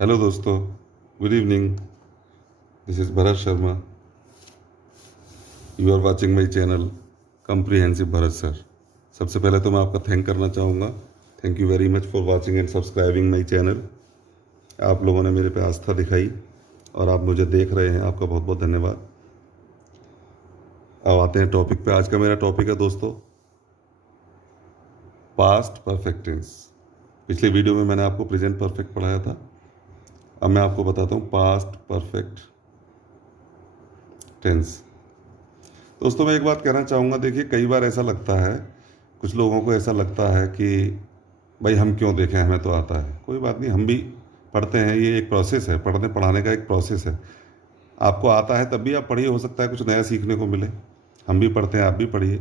Hello दोस्तों, good evening. This is Bharat Sharma. You are watching my channel comprehensive Bharat sir. सबसे पहले तो मैं आपका थैंक करना चाहूँगा। Thank you very much for watching and subscribing my channel. आप लोगों ने मेरे पे आस्था दिखाई और आप मुझे देख रहे हैं, आपका बहुत बहुत धन्यवाद। अब आते हैं टॉपिक पे। आज का मेरा टॉपिक है दोस्तों, पास्ट परफेक्ट टेंस। पिछले वीडियो में मैंने आपको प्रेजेंट परफेक्ट पढ़ाया था। अब मैं आपको बताता हूँ पास्ट परफेक्ट टेंस। दोस्तों, मैं एक बात कहना चाहूँगा। देखिए, कई बार ऐसा लगता है, कुछ लोगों को ऐसा लगता है कि भाई हम क्यों देखें, हमें तो आता है। कोई बात नहीं, हम भी पढ़ते हैं। ये एक प्रोसेस है, पढ़ने पढ़ाने का एक प्रोसेस है। आपको आता है तब भी आप पढ़िए, हो सकता है कुछ नया सीखने को मिले। हम भी पढ़ते हैं, आप भी पढ़िए।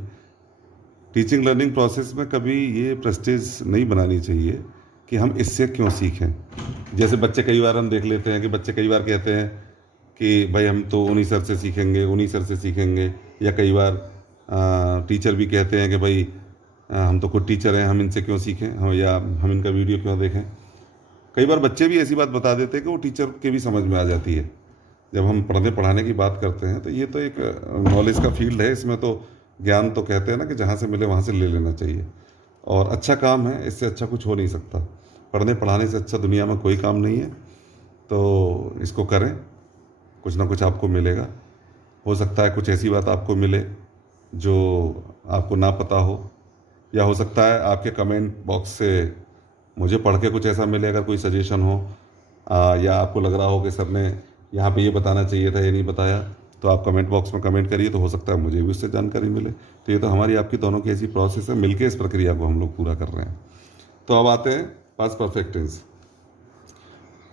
टीचिंग लर्निंग प्रोसेस में कभी ये प्रेस्टीज नहीं बनानी चाहिए कि हम इससे क्यों सीखें। जैसे बच्चे, कई बार हम देख लेते हैं कि बच्चे कई बार कहते हैं कि भाई हम तो उन्हीं सर से सीखेंगे, उन्हीं सर से सीखेंगे। या कई बार टीचर भी कहते हैं कि भाई हम तो खुद टीचर हैं, हम इनसे क्यों सीखें, हम या हम इनका वीडियो क्यों देखें। कई बार बच्चे भी ऐसी बात बता देते हैं कि वो टीचर के भी समझ में आ जाती है। जब हम पढ़ने पढ़ाने की बात करते हैं तो ये तो एक नॉलेज का फील्ड है। इसमें तो ज्ञान तो कहते हैं ना कि जहाँ से मिले वहाँ से ले लेना चाहिए। और अच्छा काम है, इससे अच्छा कुछ हो नहीं सकता। पढ़ने पढ़ाने से अच्छा दुनिया में कोई काम नहीं है। तो इसको करें, कुछ ना कुछ आपको मिलेगा। हो सकता है कुछ ऐसी बात आपको मिले जो आपको ना पता हो, या हो सकता है आपके कमेंट बॉक्स से मुझे पढ़ के कुछ ऐसा मिले, अगर कोई सजेशन हो। या आपको लग रहा हो कि सर ने यहाँ पे ये बताना चाहिए था, ये नहीं बताया, तो आप कमेंट बॉक्स में कमेंट करिए। तो हो सकता है मुझे भी उससे जानकारी मिले। तो ये तो हमारी आपकी दोनों की ऐसी प्रोसेस है, मिलके इस प्रक्रिया को हम लोग पूरा कर रहे हैं। तो अब आते हैं past perfect tense.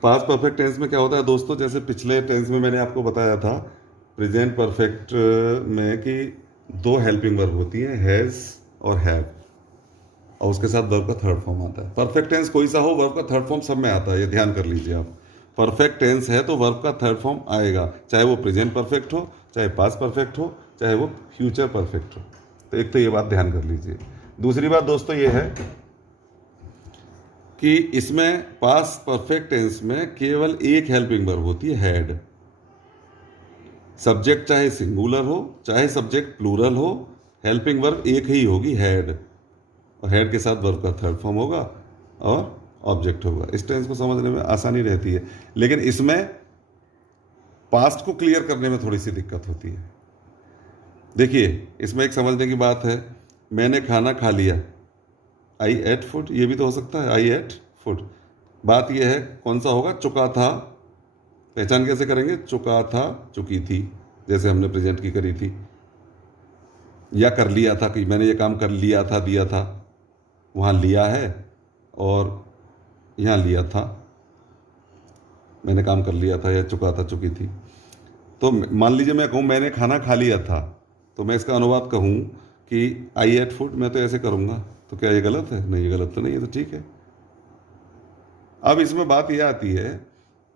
Past perfect tense में क्या होता है दोस्तों, जैसे पिछले टेंस में मैंने आपको बताया था प्रेजेंट परफेक्ट में कि दो हेल्पिंग वर्ब होती हैं, हैज़ और हैव, और उसके साथ वर्ब का थर्ड फॉर्म आता है। परफेक्ट टेंस कोई सा हो, वर्ब का थर्ड फॉर्म सब में आता है, ये ध्यान कर लीजिए आप। परफेक्ट टेंस है तो वर्ब का थर्ड फॉर्म आएगा, चाहे वो प्रेजेंट परफेक्ट हो, चाहे पास्ट परफेक्ट हो, चाहे वो फ्यूचर परफेक्ट हो। तो एक तो ये बात ध्यान कर लीजिए। दूसरी बात दोस्तों ये है कि इसमें पास्ट परफेक्ट टेंस में केवल एक हेल्पिंग वर्ब होती है, हैड। सब्जेक्ट चाहे सिंगुलर हो, चाहे सब्जेक्ट प्लूरल हो, हेल्पिंग वर्ब एक ही होगी, हैड। और हेड के साथ वर्ब का थर्ड फॉर्म होगा और ऑब्जेक्ट होगा। इस टेंस को समझने में आसानी रहती है, लेकिन इसमें पास्ट को क्लियर करने में थोड़ी सी दिक्कत होती है। देखिए, इसमें एक समझने की बात है, मैंने खाना खा लिया, आई एट फूड, ये भी तो हो सकता है, आई एट फूड। बात यह है कौन सा होगा, चुका था। पहचान कैसे करेंगे, चुका था, चुकी थी, जैसे हमने प्रेजेंट की करी थी। या कर लिया था, कि मैंने ये काम कर लिया था, दिया था, वहाँ लिया है और यहाँ लिया था। मैंने काम कर लिया था या चुका था, चुकी थी। तो मान लीजिए मैं कहूँ मैंने खाना खा लिया था, तो मैं इसका अनुवाद कहूँ कि आई एट फूड, मैं तो ऐसे करूँगा। तो क्या ये गलत है? नहीं, ये गलत तो नहीं है, तो ठीक है। अब इसमें बात यह आती है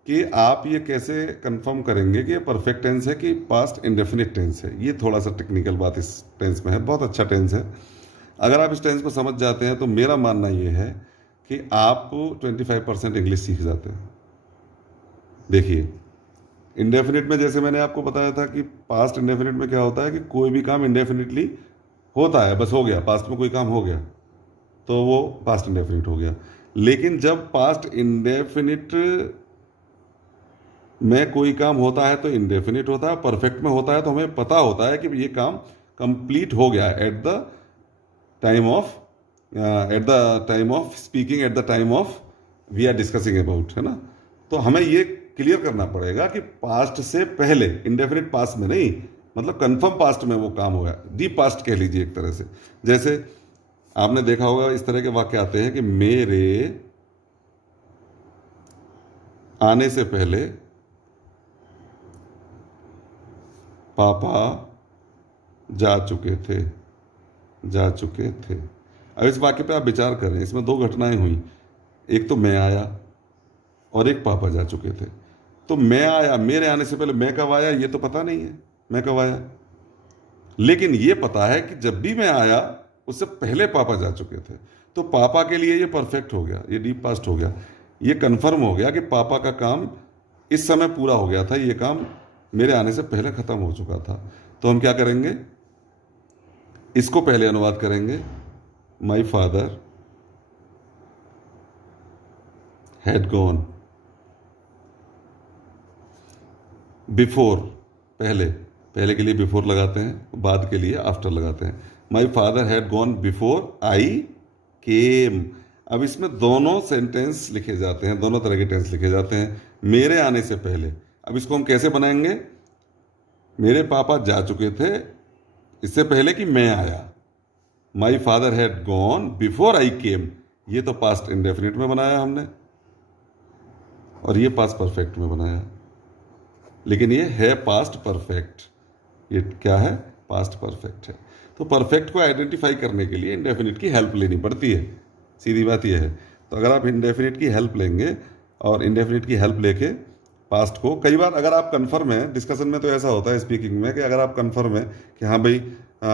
कि आप ये कैसे कंफर्म करेंगे कि ये परफेक्ट टेंस है कि पास्ट इंडेफिनिट टेंस है। ये थोड़ा सा टेक्निकल बात इस टेंस में है। बहुत अच्छा टेंस है। अगर आप इस टेंस को समझ जाते हैं तो मेरा मानना ये है कि आप 25% इंग्लिश सीख जाते हैं। देखिए, इंडेफिनिट में जैसे मैंने आपको बताया था कि पास्ट इंडेफिनिट में क्या होता है कि कोई भी काम इंडेफिनिटली होता है, बस हो गया, पास्ट में कोई काम हो गया तो वो पास्ट इंडेफिनिट हो गया। लेकिन जब पास्ट इंडेफिनिट में कोई काम होता है तो इंडेफिनिट होता है, परफेक्ट में होता है तो हमें पता होता है कि ये काम कंप्लीट हो गया at the time of speaking, at the time of we are discussing about, है ना। तो हमें ये क्लियर करना पड़ेगा कि पास्ट से पहले, इंडेफिनिट पास्ट में नहीं, मतलब कंफर्म पास्ट में वो काम हुआ, डीप पास्ट कह लीजिए एक तरह से। जैसे आपने देखा होगा इस तरह के वाक्य आते हैं कि मेरे आने से पहले पापा जा चुके थे, जा चुके थे। अब इस वाक्य पे आप विचार करें, इसमें दो घटनाएं हुई, एक तो मैं आया और एक पापा जा चुके थे। तो मैं आया, मेरे आने से पहले मैं कब आया ये तो पता नहीं है, मैं कब आया। लेकिन ये पता है कि जब भी मैं आया उससे पहले पापा जा चुके थे। तो पापा के लिए ये परफेक्ट हो गया, ये डीप पास्ट हो गया। ये कन्फर्म हो गया कि पापा का काम इस समय पूरा हो गया था, ये काम मेरे आने से पहले ख़त्म हो चुका था। तो हम क्या करेंगे, इसको पहले अनुवाद करेंगे, माई फादर हैड गॉन बिफोर, पहले, पहले के लिए बिफोर लगाते हैं, बाद के लिए आफ्टर लगाते हैं। My father had gone before I came. अब इसमें दोनों सेंटेंस लिखे जाते हैं, दोनों तरह के टेंस लिखे जाते हैं, मेरे आने से पहले। अब इसको हम कैसे बनाएंगे, मेरे पापा जा चुके थे इससे पहले कि मैं आया। My father had gone before I came, ये तो पास्ट इंडेफिनिट में बनाया हमने, और ये पास्ट परफेक्ट में बनाया, लेकिन ये है पास्ट परफेक्ट। ये क्या है, पास्ट परफेक्ट है। तो परफेक्ट को आइडेंटिफाई करने के लिए इंडेफिनिट की हेल्प लेनी पड़ती है, सीधी बात यह है। तो अगर आप इंडेफिनिट की हेल्प लेंगे और इंडेफिनिट की हेल्प लेके पास्ट को, कई बार अगर आप कन्फर्म है, डिस्कशन में तो ऐसा होता है स्पीकिंग में कि अगर आप कन्फर्म है कि हाँ भाई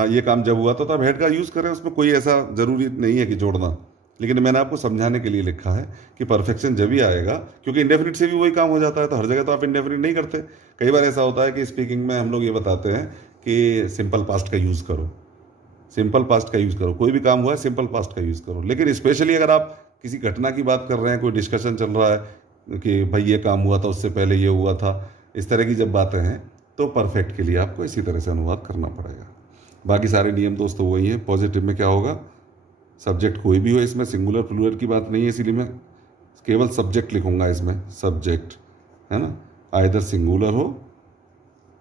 ये काम जब हुआ तो आप हेड का यूज़ करें, उसमें कोई ऐसा ज़रूरी नहीं है कि जोड़ना। लेकिन मैंने आपको समझाने के लिए लिखा है कि परफेक्शन जब ही आएगा, क्योंकि इंडेफिनिट से भी वही काम हो जाता है, तो हर जगह तो आप इंडेफिनिट नहीं करते। कई बार ऐसा होता है कि स्पीकिंग में हम लोग ये बताते हैं कि सिंपल पास्ट का यूज़ करो, सिंपल पास्ट का यूज़ करो, कोई भी काम हुआ है सिंपल पास्ट का यूज़ करो। लेकिन स्पेशली अगर आप किसी घटना की बात कर रहे हैं, कोई डिस्कशन चल रहा है कि भाई ये काम हुआ था, उससे पहले ये हुआ था, इस तरह की जब बातें हैं, तो परफेक्ट के लिए आपको इसी तरह से अनुवाद करना पड़ेगा। बाकी सारे नियम दोस्तों वही हैं। पॉजिटिव में क्या होगा, सब्जेक्ट कोई भी हो, इसमें सिंगुलर प्लूरल की बात नहीं है, इसीलिए मैं केवल सब्जेक्ट लिखूंगा इसमें, सब्जेक्ट है ना, आइदर सिंगुलर हो,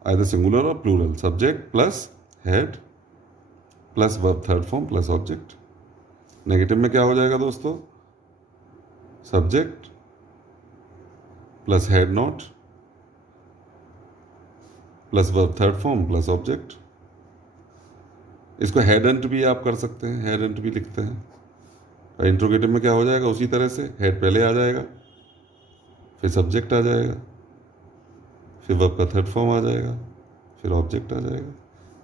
आइदर सिंगुलर और plural, subject plus had plus verb third form plus object. Negative में क्या हो जाएगा दोस्तों, subject plus had not plus verb third form plus object. इसको हेडंट भी आप कर सकते हैं, हेडंट भी लिखते हैं। और इंट्रोगेटिव में क्या हो जाएगा, उसी तरह से हेड पहले आ जाएगा, फिर सब्जेक्ट आ जाएगा, फिर वर्ब का थर्ड फॉर्म आ जाएगा, फिर ऑब्जेक्ट आ जाएगा।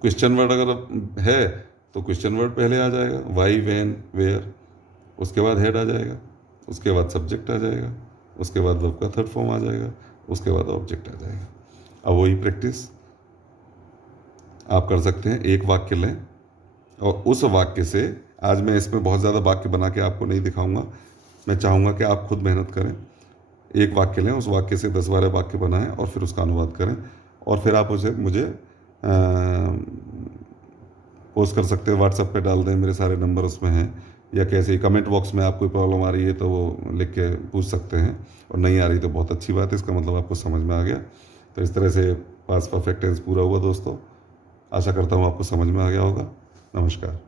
क्वेश्चन वर्ड अगर है तो क्वेश्चन वर्ड पहले आ जाएगा, वाई वैन वेयर, उसके बाद हेड आ जाएगा, उसके बाद सब्जेक्ट आ जाएगा, उसके बाद वर्ब का थर्ड फॉर्म आ जाएगा, उसके बाद ऑब्जेक्ट आ जाएगा। अब वही प्रैक्टिस आप कर सकते हैं। एक वाक्य लें और उस वाक्य से, आज मैं इसमें बहुत ज़्यादा वाक्य बना के आपको नहीं दिखाऊंगा, मैं चाहूँगा कि आप खुद मेहनत करें। एक वाक्य लें, उस वाक्य से 10-12 वाक्य बनाएं और फिर उसका अनुवाद करें, और फिर आप उसे मुझे पोस्ट कर सकते हैं, व्हाट्सएप पे डाल दें, मेरे सारे नंबर उसमें हैं, या कैसे कमेंट बॉक्स में आपको प्रॉब्लम आ रही है तो वो लिख के पूछ सकते हैं, और नहीं आ रही तो बहुत अच्छी बात है, इसका मतलब आपको समझ में आ गया। तो इस तरह से पास्ट परफेक्ट टेंस पूरा हुआ दोस्तों। आशा करता हूँ आपको समझ में आ गया होगा। नमस्कार।